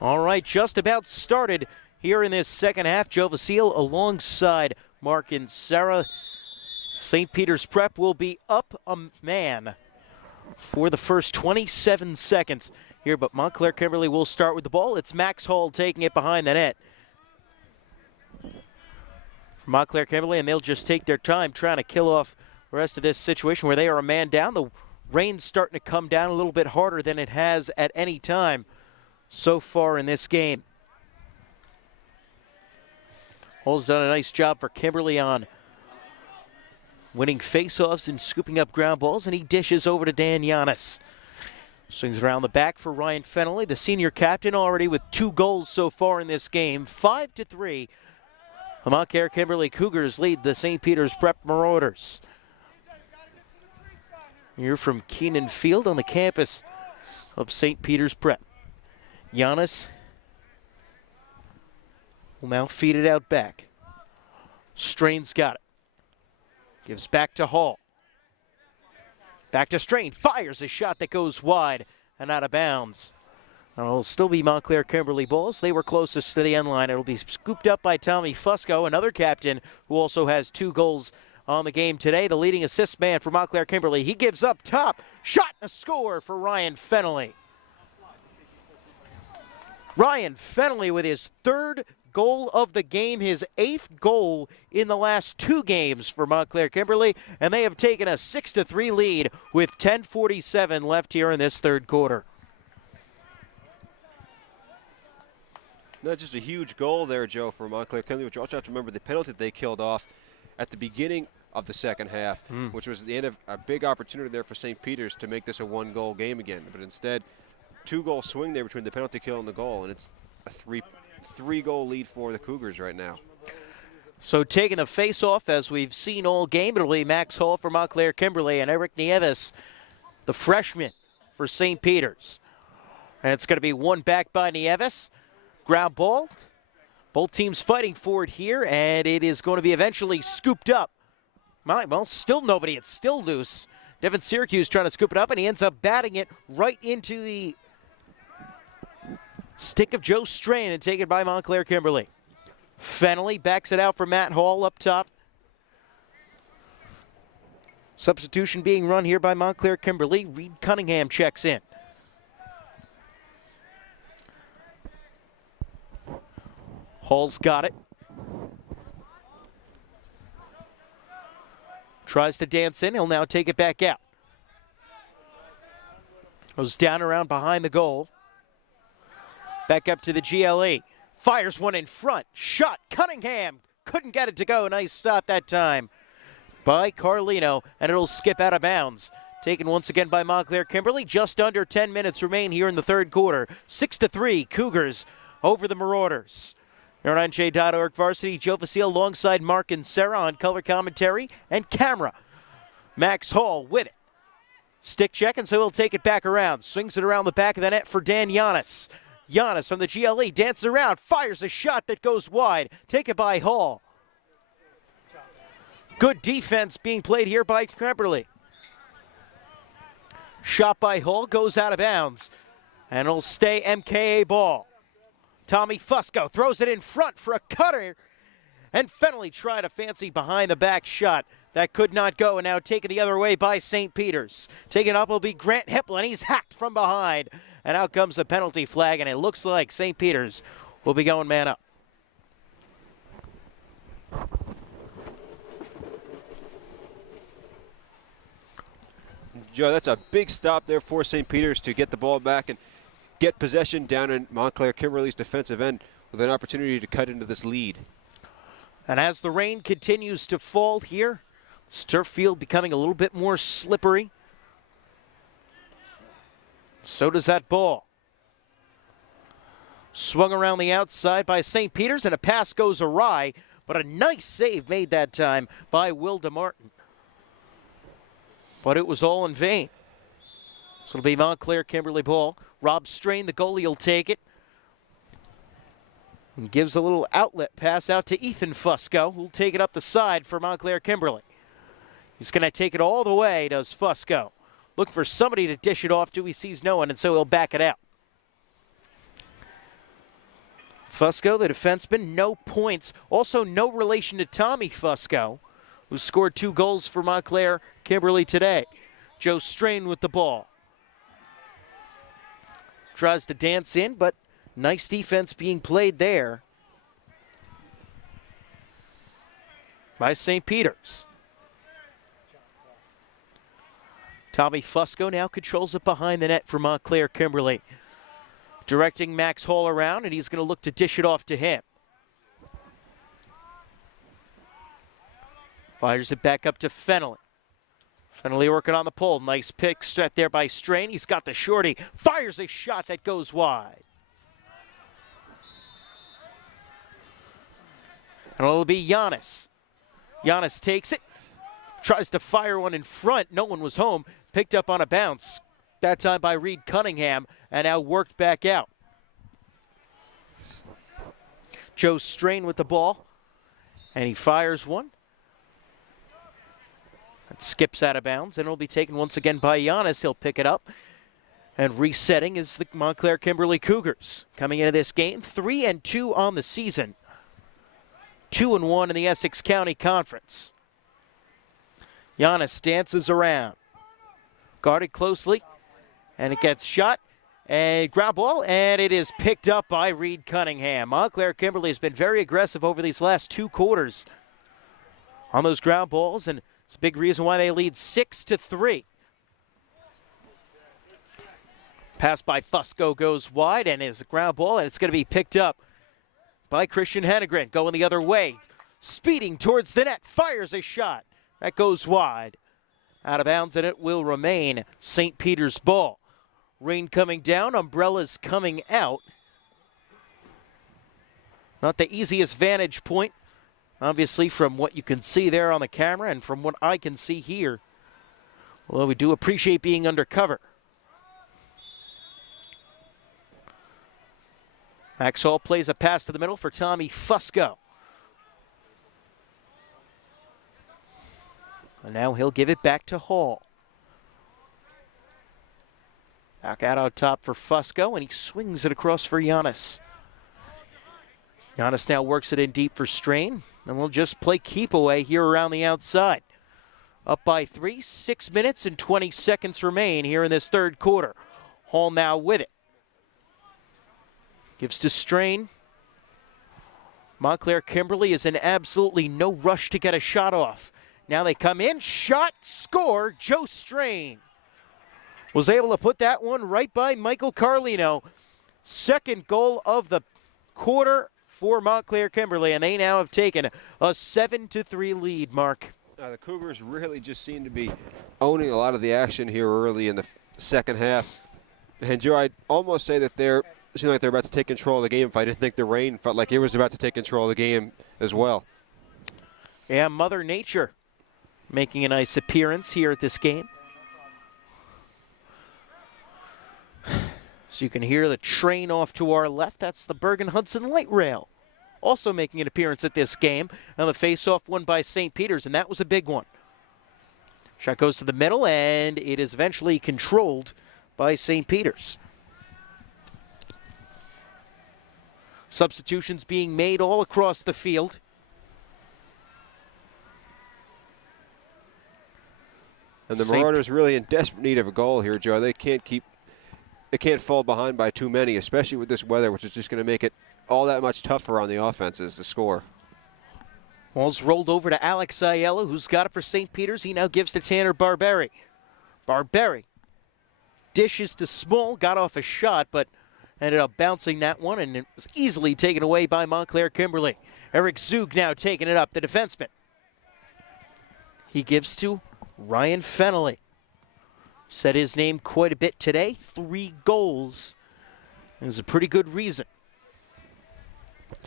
All right, just about started here in this second half. Joe Vasile alongside Mark and Sarah. St. Peter's Prep will be up a man for the first 27 seconds here, but Montclair Kimberly will start with the ball. It's Max Hall taking it behind the net. For Montclair Kimberly, and they'll just take their time trying to kill off the rest of this situation where they are a man down. The rain's starting to come down a little bit harder than it has at any time so far in this game. Hall's done a nice job for Kimberly on winning faceoffs and scooping up ground balls, and he dishes over to Dan Giannis. Swings around the back for Ryan Fennelly, the senior captain, already with 2 goals so far in this game. 5-3. The Montclair Kimberly Cougars lead the St. Peter's Prep Marauders. Here from Keenan Field on the campus of St. Peter's Prep. Giannis will now feed it out back. Strain's got it. Gives back to Hall. Back to Strain. Fires a shot that goes wide and out of bounds. It'll still be Montclair Kimberly balls. They were closest to the end line. It'll be scooped up by Tommy Fusco, another captain who also has 2 goals on the game today. The leading assist man for Montclair Kimberly. He gives up top. Shot and a score for Ryan Fennelly. Ryan Fennelly with his 3rd goal of the game, his 8th goal in the last 2 games for Montclair Kimberly, and they have taken a 6-3 lead with 10:47 left here in this 3rd quarter. Not just a huge goal there, Joe, for Montclair Kimberly, but you also have to remember the penalty they killed off at the beginning of the second half, which was the end of a big opportunity there for St. Peter's to make this a 1-goal game again. But instead, 2-goal swing there between the penalty kill and the goal, and it's a three-goal lead for the Cougars right now. So taking the face-off, as we've seen all game, it'll be Max Hall for Montclair Kimberly and Eric Nieves, the freshman for St. Peter's. And it's going to be one back by Nieves. Ground ball. Both teams fighting for it here, and it is going to be eventually scooped up. Well, still nobody. It's still loose. Devin Syracuse trying to scoop it up, and he ends up batting it right into the stick of Joe Strain and taken by Montclair Kimberly. Fennelly backs it out for Matt Hall up top. Substitution being run here by Montclair Kimberly. Reed Cunningham checks in. Hall's got it. Tries to dance in. He'll now take it back out. Goes down around behind the goal. Back up to the GLE. Fires one in front. Shot. Cunningham couldn't get it to go. Nice stop that time by Carlino, and it'll skip out of bounds. Taken once again by Montclair Kimberly. Just under 10 minutes remain here in the 3rd quarter. 6-3 Cougars over the Marauders. Here on NJ.ORG Varsity, Joe Vasile alongside Mark and Sarah on color commentary and camera. Max Hall with it. Stick check, and so he'll take it back around. Swings it around the back of the net for Dan Giannis. Giannis from the GLE dances around, fires a shot that goes wide. Taken by Hall. Good defense being played here by Kimberly. Shot by Hall goes out of bounds, and it'll stay MKA ball. Tommy Fusco throws it in front for a cutter, and Fennelly tried a fancy behind-the-back shot. That could not go, and now taken the other way by St. Peter's. Taken up will be Grant Hipple, and he's hacked from behind. And out comes the penalty flag, and it looks like St. Peter's will be going man up. Joe, that's a big stop there for St. Peter's to get the ball back and get possession down in Montclair Kimberly's defensive end with an opportunity to cut into this lead. And as the rain continues to fall here, this turf field becoming a little bit more slippery. So does that ball. Swung around the outside by St. Peter's, and a pass goes awry, but a nice save made that time by Will DeMartin. But it was all in vain. So it'll be Montclair Kimberly ball. Rob Strain, the goalie, will take it. And gives a little outlet pass out to Ethan Fusco, who'll take it up the side for Montclair Kimberly. He's going to take it all the way, does Fusco. Looking for somebody to dish it off to. He sees no one, and so he'll back it out. Fusco, the defenseman, no points. Also no relation to Tommy Fusco, who scored 2 goals for Montclair Kimberly today. Joe Strain with the ball. Tries to dance in, but nice defense being played there by St. Peter's. Tommy Fusco now controls it behind the net for Montclair Kimberly. Directing Max Hall around, and he's going to look to dish it off to him. Fires it back up to Fennelly. Fennelly working on the pole. Nice pick set there by Strain. He's got the shorty. Fires a shot that goes wide. And it'll be Giannis. Giannis takes it. Tries to fire one in front. No one was home. Picked up on a bounce. That time by Reed Cunningham. And now worked back out. Joe Strain with the ball. And he fires one. It skips out of bounds, and it'll be taken once again by Giannis. He'll pick it up. And resetting is the Montclair Kimberly Cougars. Coming into this game, 3-2 on the season. 2-1 in the Essex County Conference. Giannis dances around. Guarded closely. And it gets shot. And ground ball, and it is picked up by Reed Cunningham. Montclair Kimberly has been very aggressive over these last 2 quarters on those ground balls, and it's a big reason why they lead 6-3. Pass by Fusco goes wide and is a ground ball, and it's going to be picked up by Christian Hennegren. Going the other way, speeding towards the net, fires a shot. That goes wide. Out of bounds, and it will remain St. Peter's ball. Rain coming down, umbrellas coming out. Not the easiest vantage point, obviously, from what you can see there on the camera and from what I can see here. Although we do appreciate being undercover. Max Hall plays a pass to the middle for Tommy Fusco. And now he'll give it back to Hall. Back out on top for Fusco, and he swings it across for Giannis. Giannis now works it in deep for Strain, and we'll just play keep away here around the outside. Up by 3, 6 minutes and 20 seconds remain here in this third quarter. Hall now with it. Gives to Strain. Montclair Kimberly is in absolutely no rush to get a shot off. Now they come in, shot, score, Joe Strain. Was able to put that one right by Michael Carlino. Second goal of the quarter for Montclair Kimberly, and they now have taken a 7-3 lead, Mark. The Cougars really just seem to be owning a lot of the action here early in the second half. And Joe, I'd almost say that it seemed like they're about to take control of the game. If I didn't think the rain felt like it was about to take control of the game as well. Yeah, Mother Nature making a nice appearance here at this game. So you can hear the train off to our left. That's the Bergen-Hudson Light Rail. Also making an appearance at this game. Now the face-off won by St. Peter's, and that was a big one. Shot goes to the middle, and it is eventually controlled by St. Peter's. Substitutions being made all across the field. And the Marauders really in desperate need of a goal here, Joe. They can't fall behind by too many, especially with this weather, which is just going to make it all that much tougher on the offenses to score. Ball's rolled over to Alex Aiello, who's got it for St. Peter's. He now gives to Tanner Barberi. Barberi dishes to Small, got off a shot, but ended up bouncing that one, and it was easily taken away by Montclair Kimberly. Eric Zug now taking it up, the defenseman. He gives to Ryan Fennelly. Said his name quite a bit today. 3 goals. It was a pretty good reason.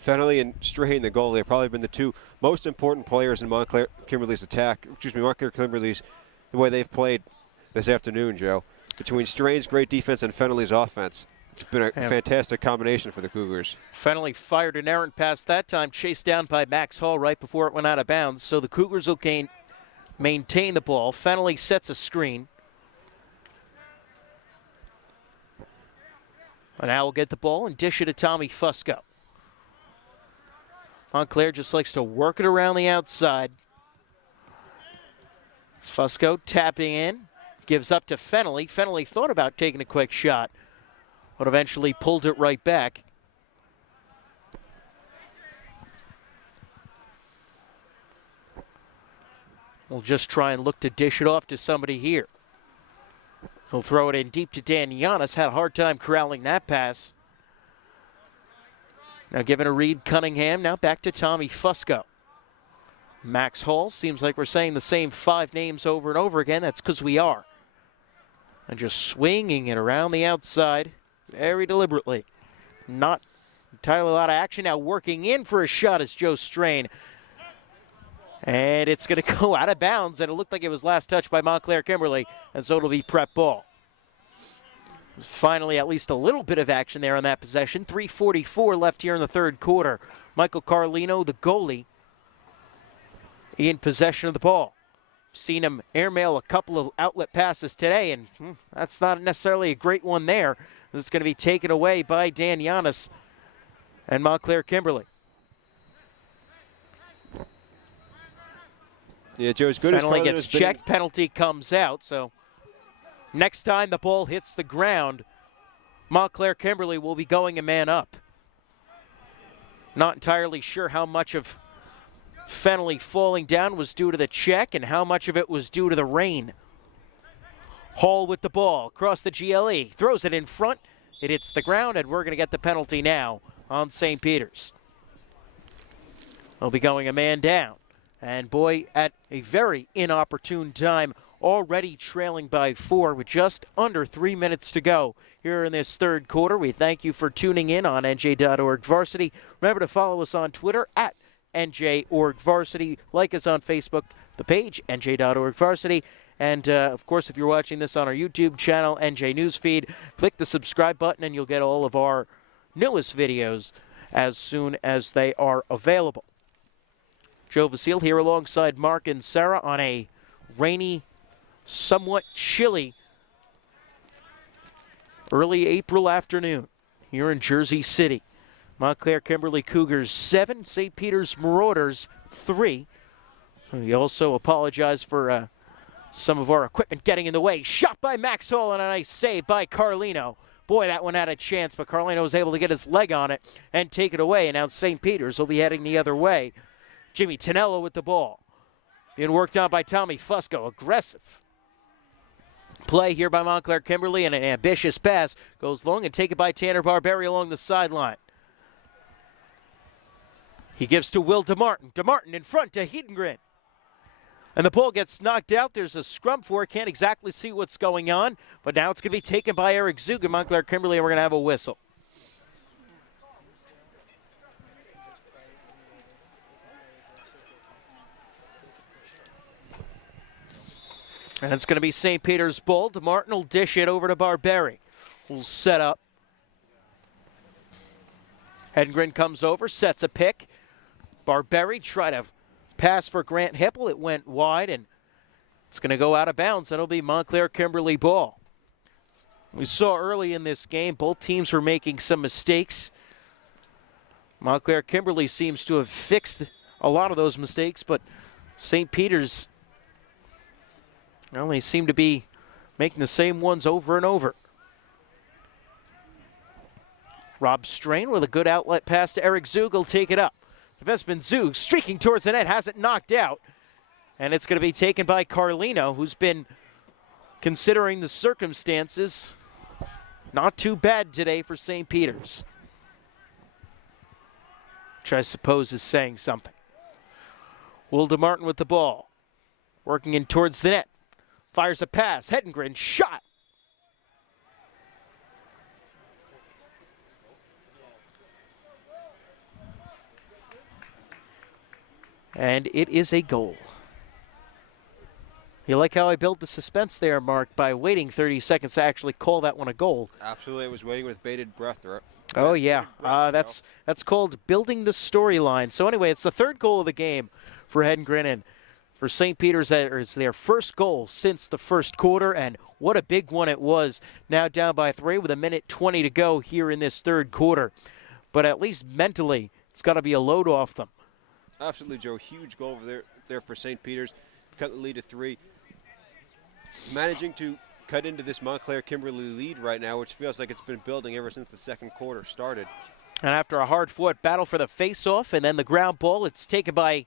Fennelly and Strain, the goalie, have probably been the 2 most important players in Montclair Kimberly's Montclair Kimberly's, the way they've played this afternoon, Joe. Between Strain's great defense and Fennelly's offense, it's been a fantastic combination for the Cougars. Fennelly fired an errant pass that time, chased down by Max Hall right before it went out of bounds. So the Cougars will maintain the ball. Fennelly sets a screen. And now we'll get the ball and dish it to Tommy Fusco. Montclair just likes to work it around the outside. Fusco tapping in, gives up to Fennelly. Fennelly thought about taking a quick shot, but eventually pulled it right back. We'll just try and look to dish it off to somebody here. He'll throw it in deep to Dan Giannis. Had a hard time corralling that pass. Now giving a read, Cunningham. Now back to Tommy Fusco. Max Hall. Seems like we're saying the same 5 names over and over again. That's because we are. And just swinging it around the outside very deliberately. Not entirely a lot of action. Now working in for a shot is Joe Strain. And it's going to go out of bounds, and it looked like it was last touched by Montclair Kimberly, and so it'll be prep ball. Finally, at least a little bit of action there on that possession. 3:44 left here in the third quarter. Michael Carlino, the goalie, in possession of the ball. Seen him airmail a couple of outlet passes today, and that's not necessarily a great one there. This is going to be taken away by Dan Giannis and Montclair Kimberly. Yeah, Joe, as good as Finally gets checked, penalty comes out, so next time the ball hits the ground, Montclair Kimberly will be going a man up. Not entirely sure how much of Fennelly falling down was due to the check and how much of it was due to the rain. Hall with the ball across the GLE, throws it in front, it hits the ground, and we're going to get the penalty now on St. Peter's. They'll be going a man down. And boy, at a very inopportune time, already trailing by 4 with just under 3 minutes to go here in this third quarter. We thank you for tuning in on NJ.ORG Varsity. Remember to follow us on Twitter at NJ.ORG Varsity. Like us on Facebook, the page NJ.ORG Varsity. And, of course, if you're watching this on our YouTube channel, NJ Newsfeed, click the subscribe button and you'll get all of our newest videos as soon as they are available. Joe Vasile here alongside Mark and Sarah on a rainy, somewhat chilly early April afternoon here in Jersey City. Montclair Kimberly Cougars 7, St. Peter's Marauders 3. We also apologize for some of our equipment getting in the way. Shot by Max Hall and a nice save by Carlino. Boy, that one had a chance, but Carlino was able to get his leg on it and take it away. And now St. Peter's will be heading the other way. Jimmy Tonello with the ball. Being worked on by Tommy Fusco. Aggressive play here by Montclair Kimberly, and an ambitious pass goes long and taken by Tanner Barberi along the sideline. He gives to Will DeMartin. DeMartin in front to Hedengren. And the ball gets knocked out. There's a scrum for it. Can't exactly see what's going on, but now it's going to be taken by Eric Zug and Montclair Kimberly, and we're going to have a whistle. And it's going to be St. Peter's ball. DeMartin will dish it over to Barberi. Will set up. Hedengren comes over, sets a pick. Barberi tried to pass for Grant Hippel. It went wide, and it's going to go out of bounds. That'll be Montclair Kimberly ball. We saw early in this game, both teams were making some mistakes. Montclair Kimberly seems to have fixed a lot of those mistakes, but St. Peter's, well, they seem to be making the same ones over and over. Rob Strain with a good outlet pass to Eric Zug will take it up. Defenseman Zug streaking towards the net, has it knocked out. And it's going to be taken by Carlino, who's been, considering the circumstances, not too bad today for St. Peter's. Which I suppose is saying something. Will DeMartin with the ball. Working in towards the net. Fires a pass. Hedengren shot. And it is a goal. You like how I built the suspense there, Mark, by waiting 30 seconds to actually call that one a goal. Absolutely. I was waiting with bated breath. Oh, yeah. That's called building the storyline. So anyway, it's the third goal of the game for Hedengren, and for St. Peter's, that is their first goal since the first quarter, and what a big one it was. Now down by 3 with 1:20 to go here in this third quarter. But at least mentally, it's got to be a load off them. Absolutely, Joe. Huge goal over there for St. Peter's. Cut the lead to 3. Managing to cut into this Montclair Kimberly lead right now, which feels like it's been building ever since the second quarter started. And after a hard-fought battle for the face-off and then the ground ball, it's taken by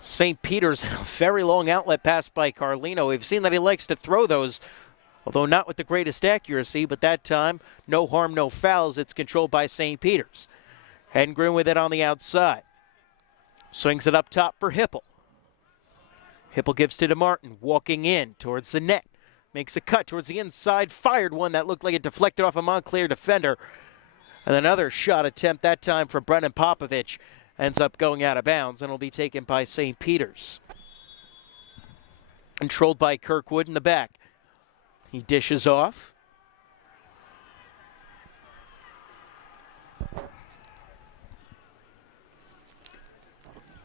St. Peter's. A very long outlet pass by Carlino. We've seen that he likes to throw those, although not with the greatest accuracy, but that time, no harm, no fouls. It's controlled by St. Peter's. Hedengren with it on the outside. Swings it up top for Hipple. Hipple gives to DeMartin, walking in towards the net. Makes a cut towards the inside, fired one that looked like it deflected off a Montclair defender. And another shot attempt, that time from Brennan Popovich, ends up going out of bounds and will be taken by St. Peter's. Controlled by Kirkwood in the back. He dishes off.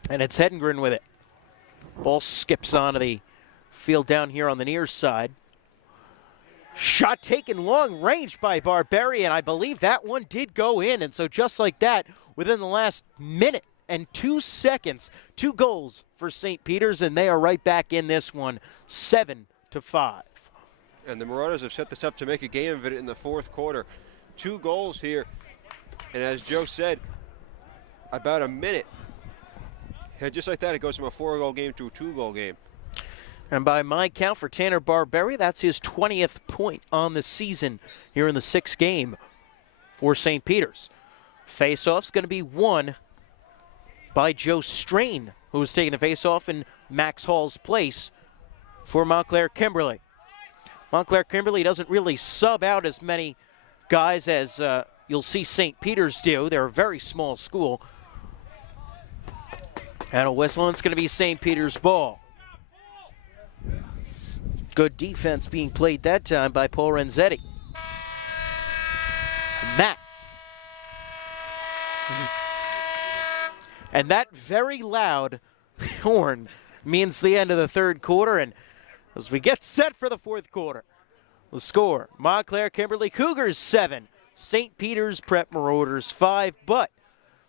And it's Hedengren with it. Ball skips onto the field down here on the near side. Shot taken long range by Barberi, and I believe that one did go in. And so just like that, within the last minute and 2 seconds, 2 goals for St. Peter's, and they are right back in this one, 7-5. And the Marauders have set this up to make a game of it in the fourth quarter. 2 goals here. And as Joe said, about a minute. And just like that, it goes from a 4-goal game to a 2-goal game. And by my count for Tanner Barberi, that's his 20th point on the season here in the 6th game for St. Peter's. Faceoff's going to be won by Joe Strain, who was taking the faceoff in Max Hall's place for Montclair Kimberly. Montclair Kimberly doesn't really sub out as many guys as you'll see St. Peter's do. They're a very small school. And a whistle, and it's going to be St. Peter's ball. Good defense being played that time by Paul Renzetti. And that very loud horn means the end of the third quarter. And as we get set for the fourth quarter, the score, Montclair Kimberly Cougars 7, St. Peter's Prep Marauders 5. But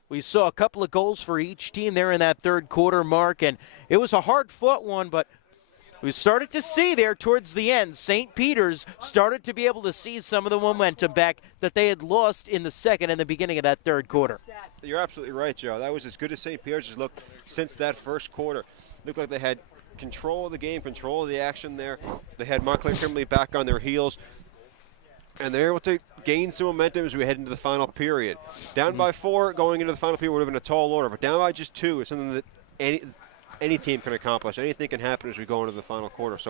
we saw a couple of goals for each team there in that third quarter mark, and it was a hard-fought one, but we started to see there towards the end, St. Peter's started to be able to see some of the momentum back that they had lost in the second and the beginning of that third quarter. You're absolutely right, Joe. That was as good as St. Peter's has looked since that first quarter. Looked like they had control of the game, control of the action there. They had Montclair Kimberly back on their heels. And they're able to gain some momentum as we head into the final period. Down by 4 going into the final period would have been a tall order, but down by just 2 is something that any team can accomplish. Anything can happen as we go into the final quarter. So